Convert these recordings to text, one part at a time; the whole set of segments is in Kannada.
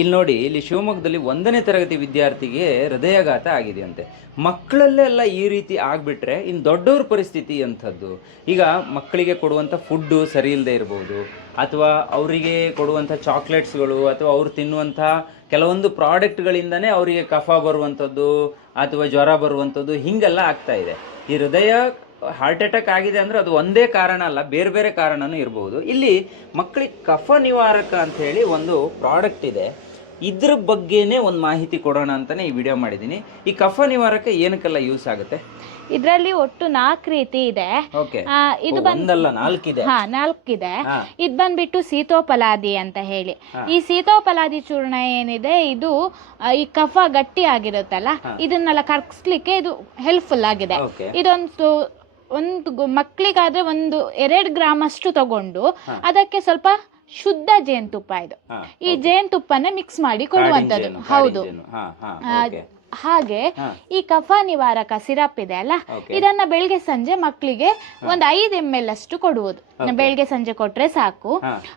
ಇಲ್ಲಿ ನೋಡಿ, ಇಲ್ಲಿ ಶಿವಮೊಗ್ಗದಲ್ಲಿ 1ನೇ ತರಗತಿ ವಿದ್ಯಾರ್ಥಿಗೆ ಹೃದಯಾಘಾತ ಆಗಿದೆಯಂತೆ. ಮಕ್ಕಳಲ್ಲೆಲ್ಲ ಈ ರೀತಿ ಆಗಿಬಿಟ್ರೆ ಇನ್ನು ದೊಡ್ಡವ್ರ ಪರಿಸ್ಥಿತಿ ಅಂಥದ್ದು. ಈಗ ಮಕ್ಕಳಿಗೆ ಕೊಡುವಂಥ ಫುಡ್ಡು ಸರಿ ಇಲ್ಲದೆ ಇರ್ಬೋದು, ಅಥವಾ ಅವರಿಗೆ ಕೊಡುವಂಥ ಚಾಕ್ಲೇಟ್ಸ್ಗಳು, ಅಥವಾ ಅವ್ರು ತಿನ್ನುವಂಥ ಕೆಲವೊಂದು ಪ್ರಾಡಕ್ಟ್ಗಳಿಂದನೇ ಅವರಿಗೆ ಕಫ ಬರುವಂಥದ್ದು ಅಥವಾ ಜ್ವರ ಬರುವಂಥದ್ದು ಹೀಗೆಲ್ಲ ಆಗ್ತಾ ಇದೆ. ಈ ಹೃದಯ ಹಾರ್ಟ್ ಅಟ್ಯಾಕ್ ಆಗಿದೆ ಅಂದರೆ ಅದು ಒಂದೇ ಕಾರಣ ಅಲ್ಲ, ಬೇರೆ ಬೇರೆ ಕಾರಣನೂ ಇರಬಹುದು. ಇಲ್ಲಿ ಮಕ್ಕಳಿಗೆ ಕಫ ನಿವಾರಕ ಅಂತ ಹೇಳಿ ಒಂದು ಪ್ರಾಡಕ್ಟ್ ಇದೆ, ಇದ್ರ ಬಗ್ಗೆನೇ ಒಂದು ಮಾಹಿತಿ ಕೊಡೋಣ ಅಂತಾನೆ ಈ ವಿಡಿಯೋ ಮಾಡಿದ್ದೀನಿ. ಈ ಕಫ ನಿವಾರಕ ಏನಕ್ಕೆಲ್ಲ ಯೂಸ್ ಆಗುತ್ತೆ? ಇದರಲ್ಲಿ ಒಟ್ಟು 4 ರೀತಿ ಇದೆ. ಇದು ಒಂದಲ್ಲ 4 ಇದೆ. 4 ಇದೆ. ಇದು ಬಂದ್ಬಿಟ್ಟು ಸೀತೋಪಲಾದಿ ಅಂತ ಹೇಳಿ. ಈ ಸೀತೋಪಲಾದಿ ಚೂರ್ಣ ಏನಿದೆ, ಇದು ಈ ಕಫ ಗಟ್ಟಿ ಆಗಿರುತ್ತಲ್ಲ, ಇದನ್ನೆಲ್ಲ ಕರ್ಗಿಸ್ಲಿಕ್ಕೆ ಇದು ಹೆಲ್ಪ್ಫುಲ್ ಆಗಿದೆ. ಒಂದು ಮಕ್ಕಳಿಗಾದ್ರೆ 2 ಗ್ರಾಮ್ ಅಷ್ಟು ತಗೊಂಡು ಅದಕ್ಕೆ ಸ್ವಲ್ಪ ಶುದ್ಧ ಜೇನುತುಪ್ಪ, ಇದು ಈ ಜೇನುತುಪ್ಪನ ಮಿಕ್ಸ್ ಮಾಡಿ ಕೊಡುವಂಥದ್ದು. ಹೌದು. ಹಾಗೆ ಈ ಕಫ ನಿವಾರಕ ಸಿರಪ್ ಇದೆ ಅಲ್ಲ, ಇದನ್ನ ಬೆಳಗ್ಗೆ ಸಂಜೆ ಮಕ್ಕಳಿಗೆ 5 ml ಅಷ್ಟು ಕೊಡುವುದು. ಬೆಳಗ್ಗೆ ಸಂಜೆ ಕೊಟ್ರೆ ಸಾಕು.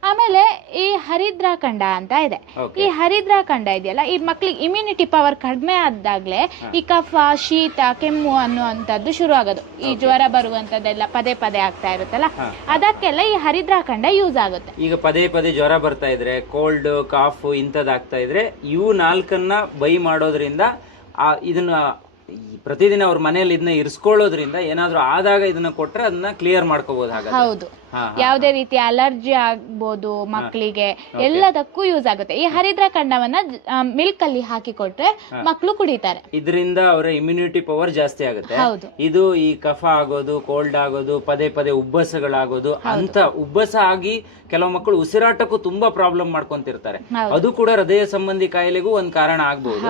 ಆಮೇಲೆ ಈ ಹರಿದ್ರಾಖಂಡ ಅಂತ ಇದೆ. ಈ ಹರಿದ್ರಾಖಂಡ ಇದೆಯಲ್ಲ, ಈ ಮಕ್ಕಳಿಗೆ ಇಮ್ಯುನಿಟಿ ಪವರ್ ಕಡಿಮೆ ಆದಾಗ್ಲೇ ಈ ಕಫ, ಶೀತ, ಕೆಮ್ಮು ಅನ್ನುವಂಥದ್ದು ಶುರು ಆಗೋದು. ಈ ಜ್ವರ ಬರುವಂತದ್ದೆಲ್ಲ ಪದೇ ಪದೇ ಆಗ್ತಾ ಇರುತ್ತಲ್ಲ, ಅದಕ್ಕೆಲ್ಲ ಈ ಹರಿದ್ರಾಖಂಡ ಯೂಸ್ ಆಗುತ್ತೆ. ಈಗ ಪದೇ ಪದೇ ಜ್ವರ ಬರ್ತಾ ಇದ್ರೆ, ಕೋಲ್ಡ್, ಕಾಫ್ ಇಂಥದ್ದಾಗ್ತಾ ಇದ್ರೆ, ಇವು 4 ಬೈ ಮಾಡೋದ್ರಿಂದ ಇದನ್ನ ಪ್ರತಿದಿನ ಅವ್ರ ಮನೆಯಲ್ಲಿ ಇದನ್ನ ಇರಿಸ್ಕೊಳ್ಳೋದ್ರಿಂದ ಏನಾದ್ರೂ ಆದಾಗ ಇದನ್ನ ಕೊಟ್ರೆ ಅದನ್ನ ಕ್ಲಿಯರ್ ಮಾಡ್ಕೋಬಹುದು. ಹೌದು, ಯಾವುದೇ ರೀತಿ ಅಲರ್ಜಿ ಆಗ್ಬೋದು ಮಕ್ಕಳಿಗೆ, ಎಲ್ಲದಕ್ಕೂ ಯೂಸ್ ಆಗುತ್ತೆ. ಈ ಹರಿದ್ರಾಖಂಡವನ್ನ ಮಿಲ್ಕ್ ಅಲ್ಲಿ ಹಾಕಿ ಕೊಟ್ರೆ ಮಕ್ಕಳು ಕುಡಿತಾರೆ. ಇದರಿಂದ ಅವರ ಇಮ್ಯುನಿಟಿ ಪವರ್ ಜಾಸ್ತಿ ಆಗುತ್ತೆ. ಇದು ಈ ಕಫ ಆಗೋದು, ಕೋಲ್ಡ್ ಆಗೋದು, ಪದೇ ಪದೇ ಉಬ್ಬಸಗಳಾಗೋದು, ಅಂತ ಉಬ್ಬಸ ಆಗಿ ಕೆಲವು ಮಕ್ಕಳು ಉಸಿರಾಟಕ್ಕೂ ತುಂಬಾ ಪ್ರಾಬ್ಲಮ್ ಮಾಡ್ಕೊಂತಿರ್ತಾರೆ. ಅದು ಕೂಡ ಹೃದಯ ಸಂಬಂಧಿ ಕಾಯಿಲೆಗೂ ಒಂದ್ ಕಾರಣ ಆಗ್ಬಹುದು.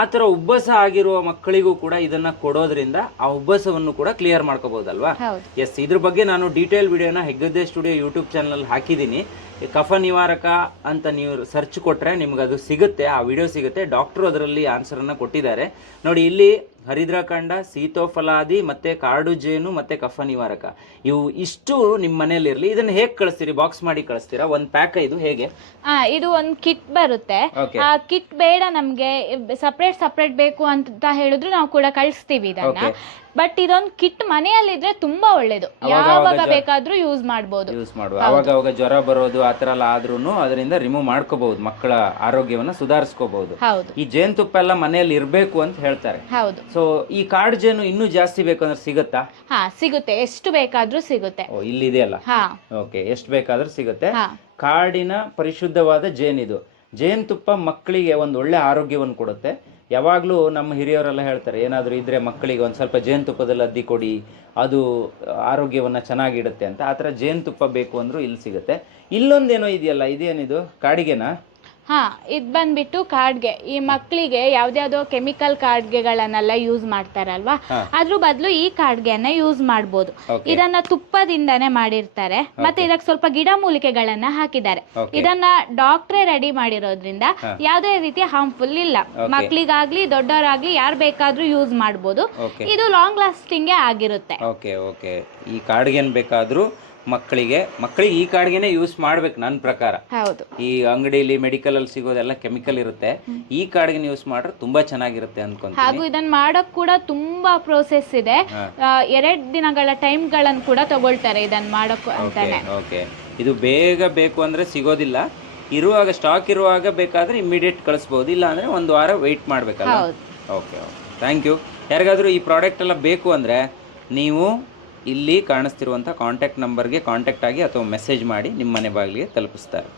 ಆತರ ಉಬ್ಬಸ ಆಗಿರುವ ಮಕ್ಕಳಿಗೂ ಕೂಡ ಇದನ್ನ ಕೊಡೋದ್ರಿಂದ ಆ ಉಬ್ಬಸವನ್ನು ಕೂಡ ಕ್ಲಿಯರ್ ಮಾಡ್ಕೋಬಹುದಲ್ವಾ? ಎಸ್, ಇದ್ರ ಬಗ್ಗೆ ನಾನು ಡೀಟೇಲ್ ವಿಡಿಯೋನ ಹೆಗ್ಗದ್ದೆ ಸ್ಟುಡಿಯೋ ಯೂಟ್ಯೂಬ್ ಚಾನಲ್ ಹಾಕಿದ್ದೀನಿ. ಕಫ ನಿವಾರಕ ಅಂತ ನೀವು ಸರ್ಚ್ ಕೊಟ್ರೆ ನಿಮ್ಗೆ ಅದು ಸಿಗುತ್ತೆ, ಆ ವಿಡಿಯೋ ಸಿಗುತ್ತೆ. ಡಾಕ್ಟರ್ ಅದರಲ್ಲಿ ಆನ್ಸರ್ ಅನ್ನ ಕೊಟ್ಟಿದ್ದಾರೆ ನೋಡಿ. ಇಲ್ಲಿ ಹರಿದ್ರಾಖಂಡ, ಸೀತೋಫಲಾದಿ, ಮತ್ತೆ ಕಾಡು ಜೇನು, ಮತ್ತೆ ಕಫ ನಿವಾರಕ, ಇವು ಇಷ್ಟು ನಿಮ್ಮ ಮನೇಲಿ ಇರ್ಲಿ. ಇದನ್ನ ಹೇಗೆ ಕಳಿಸ್ತೀರಿ? ಬಾಕ್ಸ್ ಮಾಡಿ ಕಳಿಸ್ತೀರಾ? ಒಂದ್ ಪ್ಯಾಕ್ ಇದು ಹೇಗೆ? ಇದು ಒಂದು ಕಿಟ್ ಬರುತ್ತೆ. ಆ ಕಿಟ್ ಬೇಡ ನಮ್ಗೆ, ಸಪ್ರೇಟ್ ಬೇಕು ಅಂತ ಹೇಳಿದ್ರು ನಾವು ಕೂಡ ಕಳಿಸ್ತೀವಿ ಇದನ್ನ. ಬಟ್ ಇದೊಂದು ಕಿಟ್ ಮನೆಯಲ್ಲಿದ್ರೆ ತುಂಬಾ ಒಳ್ಳೇದು, ಯಾವಾಗ ಬೇಕಾದ್ರೂ ಯೂಸ್ ಮಾಡಬಹುದು. ಅವಾಗ ಜ್ವರ ಬರೋದು ಆತರ ಎಲ್ಲ ಆದ್ರೂ ಅದರಿಂದ ರಿಮೂವ್ ಮಾಡ್ಕೋಬಹುದು, ಮಕ್ಕಳ ಆರೋಗ್ಯವನ್ನ ಸುಧಾರಿಸ್ಕೋಬಹುದು. ಈ ಜೇನುತುಪ್ಪ ಎಲ್ಲ ಮನೆಯಲ್ಲಿ ಇರ್ಬೇಕು ಅಂತ ಹೇಳ್ತಾರೆ. ಹೌದು. ಸೊ ಈ ಕಾಡು ಜೇನು ಇನ್ನೂ ಜಾಸ್ತಿ ಬೇಕಂದ್ರೆ ಸಿಗುತ್ತಾ? ಸಿಗುತ್ತೆ, ಎಷ್ಟು ಬೇಕಾದ್ರೂ ಸಿಗುತ್ತೆ. ಇಲ್ಲಿದೆಯಲ್ಲ, ಓಕೆ, ಎಷ್ಟು ಬೇಕಾದ್ರೂ ಸಿಗುತ್ತೆ. ಕಾಡಿನ ಪರಿಶುದ್ಧವಾದ ಜೇನಿದು. ಜೇನುತುಪ್ಪ ಮಕ್ಕಳಿಗೆ ಒಂದು ಒಳ್ಳೆ ಆರೋಗ್ಯವನ್ನು ಕೊಡುತ್ತೆ. ಯಾವಾಗಲೂ ನಮ್ಮ ಹಿರಿಯವರೆಲ್ಲ ಹೇಳ್ತಾರೆ, ಏನಾದರೂ ಇದ್ರೆ ಮಕ್ಕಳಿಗೆ ಒಂದು ಸ್ವಲ್ಪ ಜೇನುತುಪ್ಪದಲ್ಲಿ ಅದ್ದಿ ಕೊಡಿ, ಅದು ಆರೋಗ್ಯವನ್ನು ಚೆನ್ನಾಗಿಡುತ್ತೆ ಅಂತ. ಆ ಥರ ಜೇನುತುಪ್ಪ ಬೇಕು ಅಂದರೂ ಇಲ್ಲಿ ಸಿಗುತ್ತೆ. ಇಲ್ಲೊಂದೇನೋ ಇದೆಯಲ್ಲ, ಇದೇನಿದು? ಕಾಡಿಗೆನಾ? ಇದು ಬಂದ್ಬಿಟ್ಟು ಕಾಡ್ಗೆ. ಈ ಮಕ್ಕಳಿಗೆ ಯಾವ್ದ್ಯಾವ್ದೋ ಕೆಮಿಕಲ್ ಕಾಡ್ಗೆಗಳನ್ನೆಲ್ಲ ಯೂಸ್ ಮಾಡ್ತಾರಲ್ವಾ, ಅದ್ರ ಬದಲು ಈ ಕಾಡ್ಗೆಯನ್ನ ಯೂಸ್ ಮಾಡ್ಬೋದು. ಇದನ್ನ ತುಪ್ಪದಿಂದಾನೇ ಮಾಡಿರ್ತಾರೆ, ಮತ್ತೆ ಇದಕ್ಕೆ ಸ್ವಲ್ಪ ಗಿಡಮೂಲಿಕೆಗಳನ್ನ ಹಾಕಿದ್ದಾರೆ. ಇದನ್ನ ಡಾಕ್ಟ್ರೇ ರೆಡಿ ಮಾಡಿರೋದ್ರಿಂದ ಯಾವ್ದೇ ರೀತಿ ಹಾರ್ಮ್ಫುಲ್ ಇಲ್ಲ. ಮಕ್ಕಳಿಗಾಗ್ಲಿ ದೊಡ್ಡವರಾಗ್ಲಿ ಯಾರು ಬೇಕಾದ್ರೂ ಯೂಸ್ ಮಾಡ್ಬೋದು. ಇದು ಲಾಂಗ್ ಲಾಸ್ಟಿಂಗ್ ಆಗಿರುತ್ತೆ. ಈ ಕಾಡ್ಗೆನ್ ಬೇಕಾದ್ರೂ ಮಕ್ಕಳಿಗೆ ಈ ಕಾಡ್ಗೆನೆ ಯೂಸ್ ಮಾಡ್ಬೇಕು ನನ್ನ ಪ್ರಕಾರ. ಈ ಅಂಗಡಿಯಲ್ಲಿ ಮೆಡಿಕಲ್ ಅಲ್ಲಿ ಸಿಗೋದೆಲ್ಲ ಕೆಮಿಕಲ್ ಇರುತ್ತೆ, ಈ ಕಾಡ್ಗೆನ ಯೂಸ್ ಮಾಡ್ರೆ ತುಂಬಾ ಚೆನ್ನಾಗಿರುತ್ತೆ ಅನ್ಕೊಂತೀನಿ. ಹಾಗೂ ಇದನ್ನ ಮಾಡಕ್ ಕೂಡ ತುಂಬಾ ಪ್ರೋಸೆಸ್ ಇದೆ. 2 ದಿನಗಳ ಟೈಮ್ ಗಳನ್ನ ಕೂಡ ತಗೊಳ್ತಾರೆ ಇದನ್ನ ಮಾಡಕ್ ಅಂತಾನೆ. ಇದು ಬೇಗ ಬೇಕು ಅಂದ್ರೆ ಸಿಗೋದಿಲ್ಲ, ಇರುವಾಗ ಸ್ಟಾಕ್ ಇರುವಾಗ ಬೇಕಾದ್ರೆ ಇಮಿಡಿಯೇಟ್ ಕಳಿಸಬಹುದು, ಇಲ್ಲ ಅಂದ್ರೆ 1 ವಾರ ವೆಯ್ಟ್ ಮಾಡ್ಬೇಕಲ್ಲ. Okay, thank you. ಯಾರಿಗಾದ್ರೂ ಈ ಪ್ರಾಡಕ್ಟ್ ಎಲ್ಲ ಬೇಕು ಅಂದ್ರೆ ನೀವು ಇಲ್ಲಿ ಕಾಣಿಸ್ತಿರುವಂಥ ಕಾಂಟ್ಯಾಕ್ಟ್ ನಂಬರ್ಗೆ ಕಾಂಟ್ಯಾಕ್ಟ್ ಆಗಿ ಅಥವಾ ಮೆಸೇಜ್ ಮಾಡಿ ನಿಮ್ಮ ಮನೆ ಬಾಗಿಲಿಗೆ ತಲುಪಿಸ್ತಾರೆ.